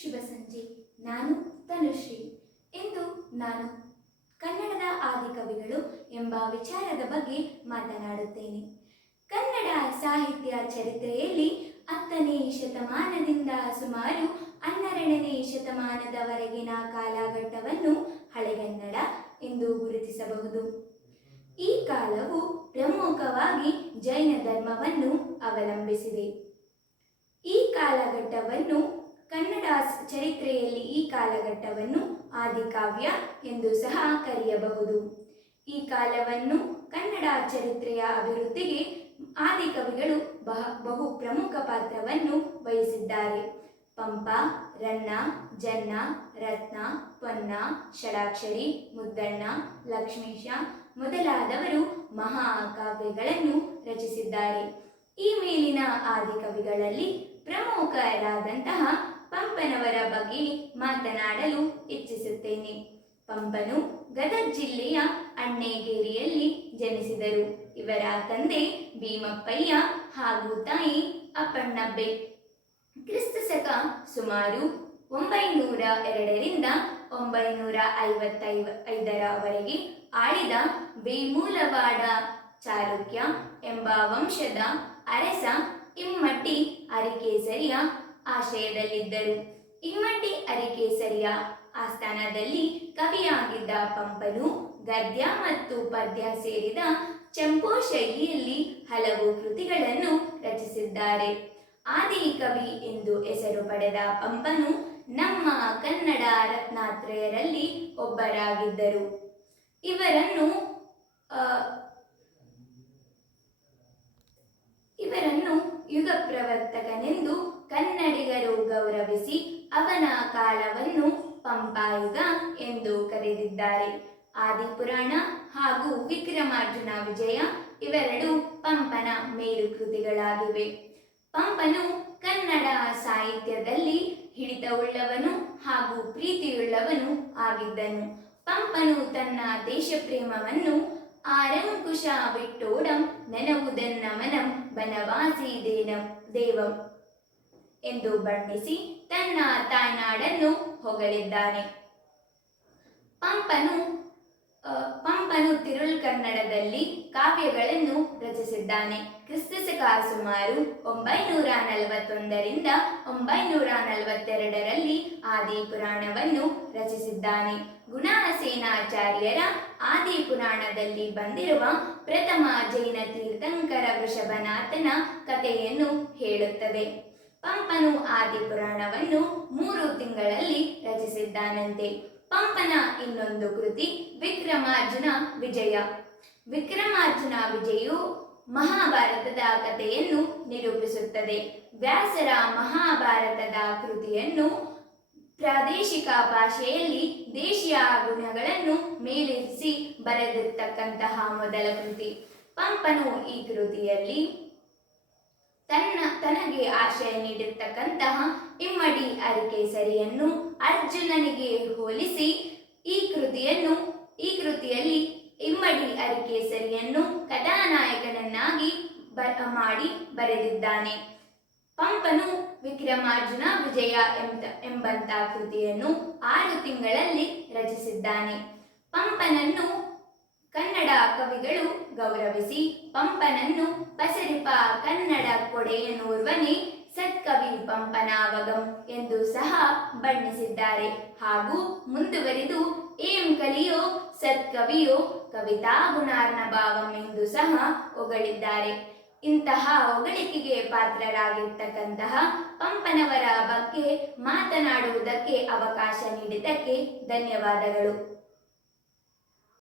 ಶುಭ ಸಂಜೆ. ನಾನು ತನುಶ್ರೀ. ಇಂದು ನಾನು ಕನ್ನಡದ ಆದಿಕವಿಗಳು ಎಂಬ ವಿಚಾರದ ಬಗ್ಗೆ ಮಾತನಾಡುತ್ತೇನೆ. ಕನ್ನಡ ಸಾಹಿತ್ಯ ಚರಿತ್ರೆಯಲ್ಲಿ 10ನೇ ಶತಮಾನದಿಂದ ಸುಮಾರು 12ನೇ ಶತಮಾನದವರೆಗಿನ ಕಾಲಘಟ್ಟವನ್ನು ಹಳೆಗನ್ನಡ ಎಂದು ಗುರುತಿಸಬಹುದು. ಈ ಕಾಲವು ಪ್ರಮುಖವಾಗಿ ಜೈನ ಧರ್ಮವನ್ನು ಅವಲಂಬಿಸಿದೆ. ಈ ಕಾಲಘಟ್ಟವನ್ನು ಕನ್ನಡ ಚರಿತ್ರೆಯಲ್ಲಿ ಆದಿಕಾವ್ಯ ಎಂದು ಸಹ ಕರೆಯಬಹುದು. ಈ ಕಾಲವನ್ನು ಕನ್ನಡ ಚರಿತ್ರೆಯ ಅಭಿವೃದ್ಧಿಗೆ ಆದಿಕವಿಗಳು ಬಹು ಪ್ರಮುಖ ಪಾತ್ರವನ್ನು ವಹಿಸಿದ್ದಾರೆ. ಪಂಪ, ರನ್ನ, ಜನ್ನ, ರತ್ನ, ಪೊನ್ನ, ಷಡಾಕ್ಷರಿ, ಮುದ್ದಣ್ಣ, ಲಕ್ಷ್ಮೀಶ ಮೊದಲಾದವರು ಮಹಾಕಾವ್ಯಗಳನ್ನು ರಚಿಸಿದ್ದಾರೆ. ಈ ಮೇಲಿನ ಆದಿಕವಿಗಳಲ್ಲಿ ಪ್ರಮುಖರಾದಂತಹ ಪಂಪನವರ ಬಗ್ಗೆ ಮಾತನಾಡಲು ಇಚ್ಛಿಸುತ್ತೇನೆ. ಪಂಪನು ಗದಗ ಜಿಲ್ಲೆಯ ಅಣ್ಣೇಗೇರಿಯಲ್ಲಿ ಜನಿಸಿದರು. ಇವರ ತಂದೆ ಭೀಮಪ್ಪಯ್ಯ ಹಾಗೂ ತಾಯಿ ಅಪ್ಪಣ್ಣಬ್ಬೆ. ಕ್ರಿಸ್ತಶಕ ಸುಮಾರು 902ರಿಂದ 955ರವರೆಗೆ ಆಳಿದ ವೇಮುಲವಾಡ ಚಾಲುಕ್ಯ ಎಂಬ ವಂಶದ ಅರಸ ಇಮ್ಮಡಿ ಅರಿಕೇಸರಿಯ ಆಶ್ರಯದಲ್ಲಿದ್ದರು. ಇಮ್ಮಡಿ ಅರಿಕೇಸರಿಯ ಆಸ್ಥಾನದಲ್ಲಿ ಕವಿಯಾಗಿದ್ದ ಪಂಪನು ಗದ್ಯ ಮತ್ತು ಪದ್ಯ ಸೇರಿದ ಚಂಪೂ ಶೈಲಿಯಲ್ಲಿ ಹಲವು ಕೃತಿಗಳನ್ನು ರಚಿಸಿದ್ದಾರೆ. ಆದಿಕವಿ ಎಂದು ಹೆಸರು ಪಡೆದ ಪಂಪನು ನಮ್ಮ ಕನ್ನಡ ರತ್ನತ್ರಯರಲ್ಲಿ ಒಬ್ಬರಾಗಿದ್ದರು. ಇವರನ್ನು ಯುಗ ಪ್ರವರ್ತಕನೆಂದು ಕನ್ನಡಿಗರು ಗೌರವಿಸಿ ಅವನ ಕಾಲವನ್ನು ಪಂಪಾಯುಗ ಎಂದು ಕರೆದಿದ್ದಾರೆ. ಆದಿಪುರಾಣ ಹಾಗೂ ವಿಕ್ರಮಾರ್ಜುನ ವಿಜಯ ಇವೆರಡು ಪಂಪನ ಮೇರು ಕೃತಿಗಳಾಗಿವೆ. ಪಂಪನು ಕನ್ನಡ ಸಾಹಿತ್ಯದಲ್ಲಿ ಹಿಡಿತವುಳ್ಳವನು ಹಾಗೂ ಪ್ರೀತಿಯುಳ್ಳವನು ಆಗಿದ್ದನು. ಪಂಪನು ತನ್ನ ದೇಶಪ್ರೇಮವನ್ನು ಆರಂಕುಶ ಬಿಟ್ಟೋಡಂ ನೆನವುದೆನ್ನ ಮನಂ ಬನವಾಸಿ ದೇವಂ ಎಂದು ಬಣ್ಣಿಸಿ ತನ್ನ ತಾಯ್ನಾಡನ್ನು ಹೊಗಳಿದ್ದಾನೆ. ಪಂಪನು ತಿರುಳ್ ಕನ್ನಡದಲ್ಲಿ ಕಾವ್ಯಗಳನ್ನು ರಚಿಸಿದ್ದಾನೆ. ಕ್ರಿಸ್ತಶಕ ಸುಮಾರು 941ರಿಂದ 942ರಲ್ಲಿ ಆದಿಪುರಾಣವನ್ನು ರಚಿಸಿದ್ದಾನೆ. ಗುಣಸೇನಾಚಾರ್ಯರ ಆದಿಪುರಾಣದಲ್ಲಿ ಬಂದಿರುವ ಪ್ರಥಮ ಜೈನ ತೀರ್ಥಂಕರ ವೃಷಭನಾಥನ ಕಥೆಯನ್ನು ಹೇಳುತ್ತದೆ. ಪಂಪನು ಆದಿಪುರಾಣವನ್ನು 3 ತಿಂಗಳಲ್ಲಿ ರಚಿಸಿದ್ದಾನಂತೆ. ಪಂಪನ ಇನ್ನೊಂದು ಕೃತಿ ವಿಕ್ರಮಾರ್ಜುನ ವಿಜಯ. ವಿಕ್ರಮಾರ್ಜುನ ವಿಜಯವು ಮಹಾಭಾರತದ ಕಥೆಯನ್ನು ನಿರೂಪಿಸುತ್ತದೆ. ವ್ಯಾಸರ ಮಹಾಭಾರತದ ಕೃತಿಯನ್ನು ಪ್ರಾದೇಶಿಕ ಭಾಷೆಯಲ್ಲಿ ದೇಶೀಯ ಗುಣಗಳನ್ನು ಮೇಲಿರಿಸಿ ಬರೆದಿರ್ತಕ್ಕಂತಹ ಮೊದಲ ಕೃತಿ. ಪಂಪನು ಈ ಕೃತಿಯಲ್ಲಿ ತನಗೆ ಆಶ್ರಯ ನೀಡಿರ್ತಕ್ಕಂತಹ ಇಮ್ಮಡಿ ಅರಿಕೇಸರಿಯನ್ನು ಅರ್ಜುನನಿಗೆ ಹೋಲಿಸಿ ಈ ಕೃತಿಯಲ್ಲಿ ಇಮ್ಮಡಿ ಅರಿಕೇಸರಿಯನ್ನು ಕಥಾನಾಯಕನನ್ನಾಗಿ ಮಾಡಿ ಬರೆದಿದ್ದಾನೆ. ಪಂಪನು ವಿಕ್ರಮಾರ್ಜುನ ವಿಜಯ ಎಂಬಂತ ಕೃತಿಯನ್ನು 6 ತಿಂಗಳಲ್ಲಿ ರಚಿಸಿದ್ದಾನೆ. ಪಂಪನನ್ನು ಕನ್ನಡ ಕವಿಗಳು ಗೌರವಿಸಿ ಪಂಪನನ್ನು ಪಸರಿಪ ಕನ್ನಡ ಕೊಡೆಯನೋರ್ವನೇ ಸತ್ಕವಿ ಪಂಪನಾವಗಂ ಎಂದು ಸಹ ಬಣ್ಣಿಸಿದ್ದಾರೆ. ಹಾಗೂ ಮುಂದುವರಿದು ಏಂ ಕಲಿಯೋ ಸತ್ಕವಿಯೋ ಕವಿತಾ ಗುಣಾರ್ಣಭಾವಂ ಎಂದು ಸಹ ಹೊಗಳಿದ್ದಾರೆ. ಇಂತಹ ಹೊಗಳಿಕೆಗೆ ಪಾತ್ರರಾಗಿರ್ತಕ್ಕಂತಹ ಪಂಪನವರ ಬಗ್ಗೆ ಮಾತನಾಡುವುದಕ್ಕೆ ಅವಕಾಶ ನೀಡಿದ್ದಕ್ಕೆ ಧನ್ಯವಾದಗಳು.